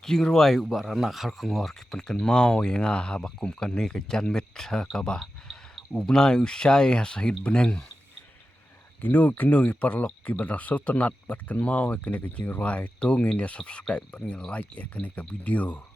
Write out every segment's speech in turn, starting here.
Jingruai ubarana harkungor kipan mau yang bakum kan ni ke janmet kaba ubnai usai hasahid beneng kinu iparlok ki bana sotonat bat kan mau kene ke jingruai tungin ya subscribe ban like ya kene ke video.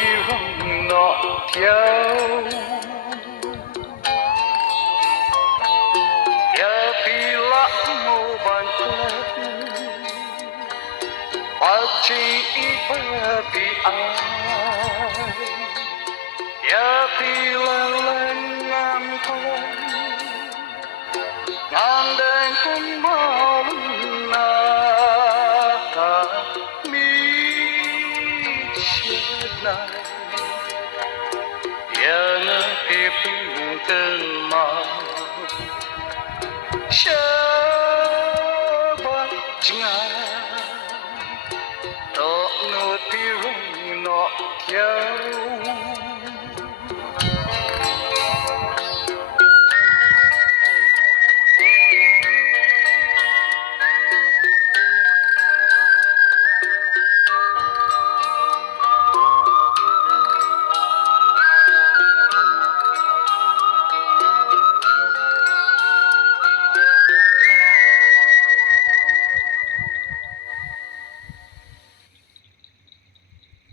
pi rong nọ theo ya pi la mô ban ba chi ba pi ai ya pi lên ngam thôn ngàn đêm cũng mong na ta mi chết này ya na pi pi tên mà Shabbat Jnana, Tok no pi rung no kya.